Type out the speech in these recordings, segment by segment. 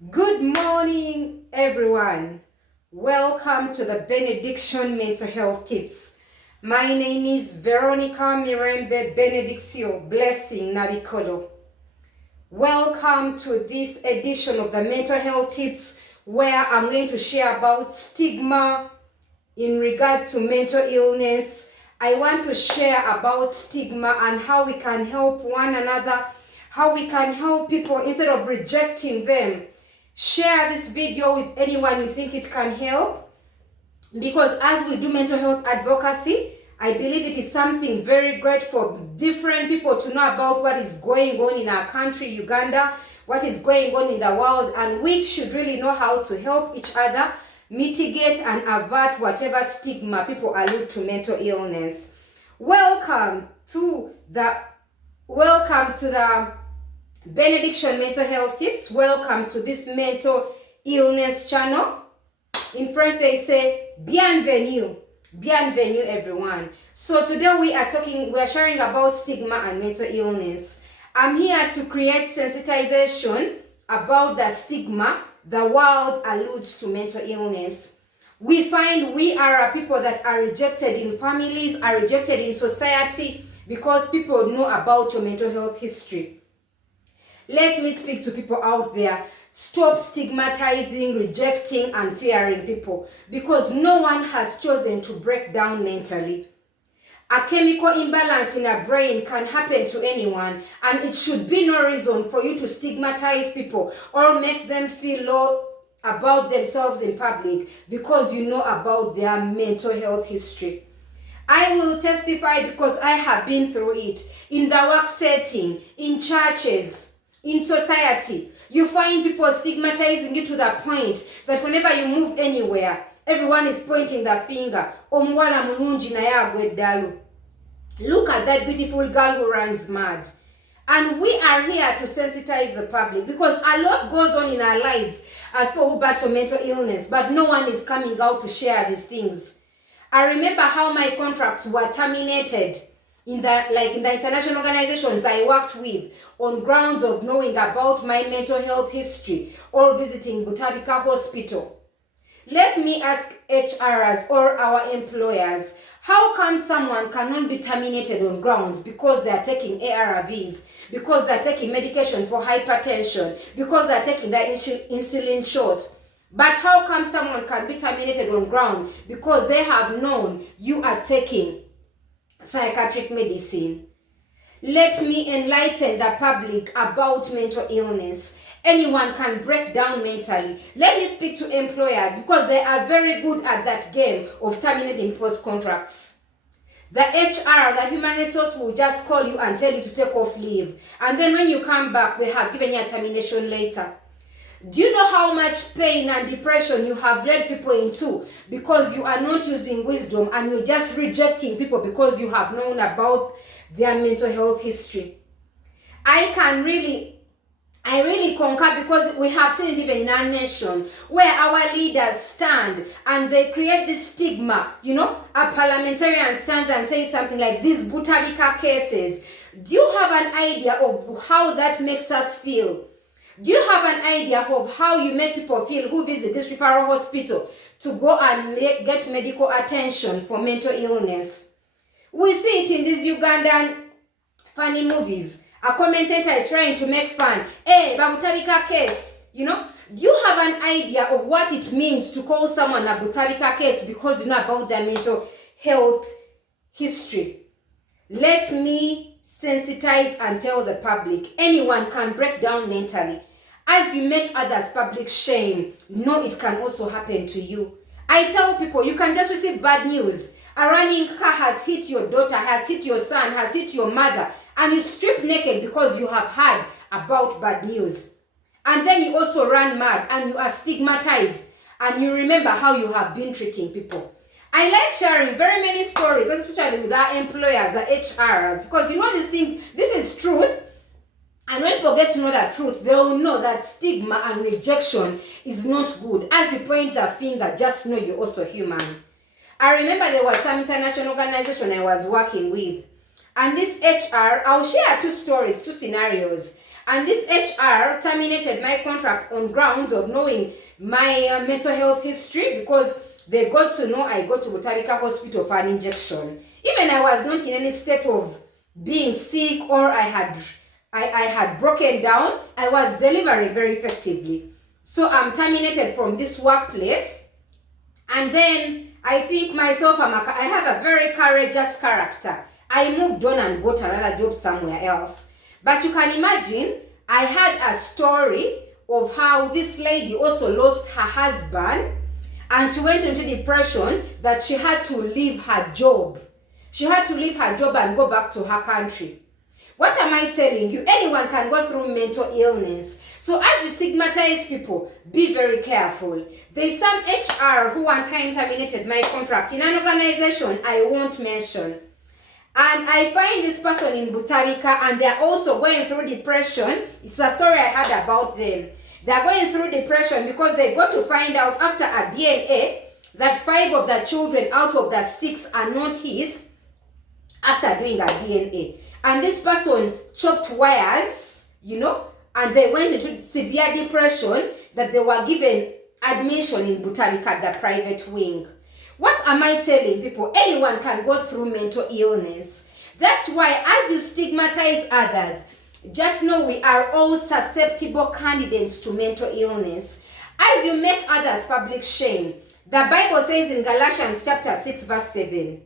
Good morning, everyone. Welcome to the Benediction Mental Health Tips. My name is Veronica Mirembe Benedictio Blessing Navicolo. Welcome to this edition of the Mental Health Tips, where I'm going to share about stigma in regard to mental illness. I want to share about stigma and how we can help one another, how we can help people instead of rejecting them. Share this video with anyone you think it can help, because as we do mental health advocacy, I believe it is something very great for different people to know about what is going on in our country, Uganda, what is going on in the world, and we should really know how to help each other mitigate and avert whatever stigma people allude to mental illness. Welcome to the Benediction Mental Health Tips. Welcome to this mental illness channel. In French they say bienvenue. Bienvenue everyone. So today we are sharing about stigma and mental illness. I'm here to create sensitization about the stigma the world alludes to mental illness. We find we are people that are rejected in families, are rejected in society because people know about your mental health history. Let me speak to people out there. Stop stigmatizing, rejecting, and fearing people, because no one has chosen to break down mentally. A chemical imbalance in a brain can happen to anyone, and it should be no reason for you to stigmatize people or make them feel low about themselves in public because you know about their mental health history. I will testify because I have been through it in the work setting, in churches, in society. You find people stigmatizing you to the point that whenever you move anywhere, everyone is pointing the finger. Omuwala mulungi naye agweddalu. Look at that beautiful girl who runs mad. And we are here to sensitize the public, because a lot goes on in our lives as people who battle mental illness, but no one is coming out to share these things. I remember how my contracts were terminated in the international organizations I worked with on grounds of knowing about my mental health history or visiting Butabika Hospital. Let me ask HRs or our employers, how come someone cannot be terminated on grounds because they are taking ARVs, because they are taking medication for hypertension, because they are taking the insulin shot? But how come someone can be terminated on ground because they have known you are taking psychiatric medicine? Let me enlighten the public about mental illness. Anyone can break down mentally. Let me speak to employers, because they are very good at that game of terminating post contracts. The HR, the human resource, will just call you and tell you to take off leave. And then when you come back, they have given you a termination letter. Do you know how much pain and depression you have led people into because you are not using wisdom and you're just rejecting people because you have known about their mental health history? I really concur, because we have seen it even in our nation where our leaders stand and they create this stigma. A parliamentarian stands and says something like these Butabika cases. Do you have an idea of how that makes us feel? Do you have an idea of how you make people feel who visit this referral hospital to go and get medical attention for mental illness? We see it in these Ugandan funny movies. A commentator is trying to make fun. Hey, Babutabika case. Do you have an idea of what it means to call someone a Butabika case because you know about their mental health history? Let me sensitize and tell the public, anyone can break down mentally. As you make others public shame, know it can also happen to you. I tell people, you can just receive bad news. A running car has hit your daughter, has hit your son, has hit your mother, and you strip naked because you have heard about bad news. And then you also run mad and you are stigmatized, and you remember how you have been treating people. I like sharing very many stories, especially with our employers, the HRs, because these things, this is truth. And when people get to know that truth, they will know that stigma and rejection is not good. As you point the finger, just know you're also human. I remember there was some international organization I was working with. And this HR, I'll share two scenarios. And this HR terminated my contract on grounds of knowing my mental health history, because they got to know I go to Butabika Hospital for an injection. Even I was not in any state of being sick or I had broken down. I was delivering very effectively. So I'm terminated from this workplace. And then I think myself, I have a very courageous character. I moved on and got another job somewhere else. But you can imagine, I had a story of how this lady also lost her husband and she went into depression that she had to leave her job. She had to leave her job and go back to her country. What am I telling you? Anyone can go through mental illness. So as you stigmatize people, be very careful. There's some HR who one time terminated my contract in an organization I won't mention. And I find this person in Butabika and they're also going through depression. It's a story I heard about them. They're going through depression because they got to find out after a DNA that 5 of the children out of the 6 are not his after doing a DNA. And this person chopped wires, and they went into severe depression that they were given admission in Butabika, the private wing. What am I telling people? Anyone can go through mental illness. That's why as you stigmatize others, just know we are all susceptible candidates to mental illness. As you make others public shame, the Bible says in Galatians chapter 6 verse 7,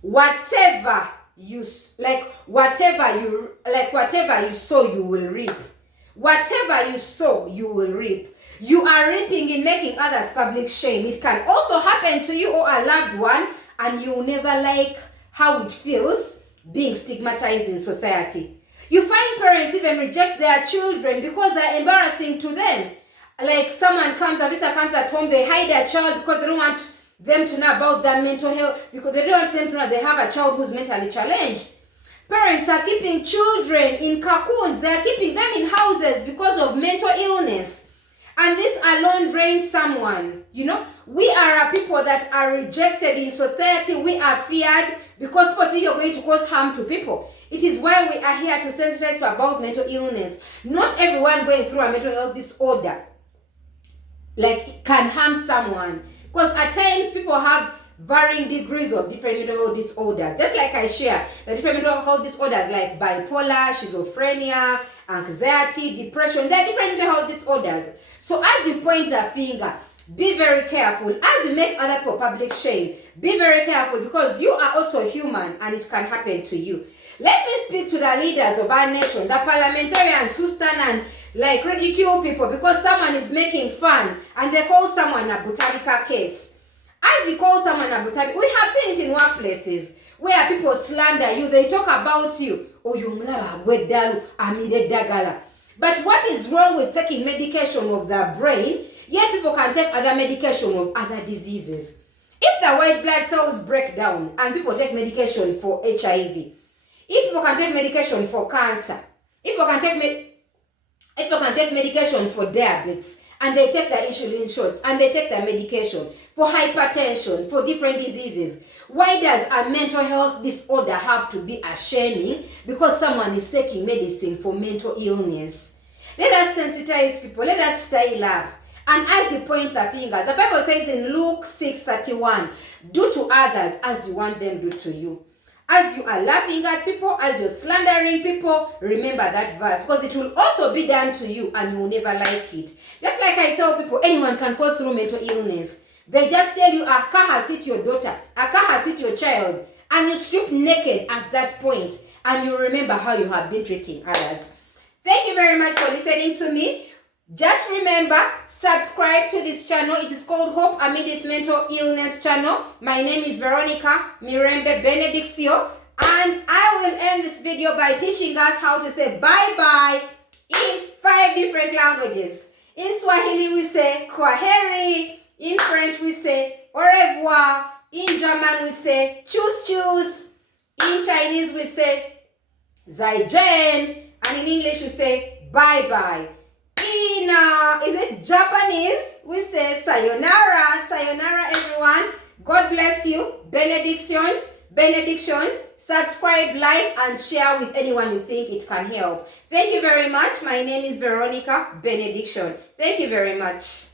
whatever you sow, you will reap. Whatever you sow, you will reap. You are reaping in making others public shame. It can also happen to you or a loved one, and you will never like how it feels being stigmatized in society. You find parents even reject their children because they're embarrassing to them. Like someone comes, a visitor comes at home, they hide their child because they don't want them to know about their mental health, because they don't want them to know they have a child who's mentally challenged. Parents are keeping children in cocoons. They are keeping them in houses because of mental illness. And this alone drains someone. We are a people that are rejected in society. We are feared because people think you're going to cause harm to people. It is why we are here to sensitize about mental illness. Not everyone going through a mental health disorder can harm someone. Because at times people have varying degrees of different mental health disorders. Just like I share, the different mental health disorders like bipolar, schizophrenia, anxiety, depression, they're different mental health disorders. So as you point the finger, be very careful. As you make other people public shame, be very careful, because you are also human and it can happen to you. Let me speak to the leaders of our nation, the parliamentarians who stand and ridicule people because someone is making fun and they call someone a Butabika case. As you call someone a Butabika, we have seen it in workplaces where people slander you. They talk about you. But what is wrong with taking medication of the brain, yet people can take other medication of other diseases? If the white blood cells break down and people take medication for HIV, if people can take medication for cancer, if people can take medication for diabetes, and they take their insulin shots, and they take their medication for hypertension, for different diseases, why does a mental health disorder have to be shaming because someone is taking medicine for mental illness? Let us sensitize people. Let us style up. And as you point the finger, the Bible says in Luke 6:31, do to others as you want them to do to you. As you are laughing at people, as you're slandering people, remember that verse, because it will also be done to you and you will never like it. Just like I tell people, anyone can go through mental illness. They just tell you a car has hit your daughter, a car has hit your child, and you strip naked at that point, and you remember how you have been treating others. Thank you very much for listening to me. Just remember, subscribe to this channel. It is called Hope Amidst Mental Illness channel. My name is Veronica Mirembe Benedictio, and I will end this video by teaching us how to say bye-bye in 5 different languages. In Swahili we say kwaheri, in French we say au revoir, in German we say tschüss tschüss, in Chinese we say zaijian, and in English we say bye-bye. In is it Japanese? We say sayonara. Sayonara, everyone. God bless you. Benedictions. Benedictions. Subscribe, like, and share with anyone you think it can help. Thank you very much. My name is Veronica Benediction. Thank you very much.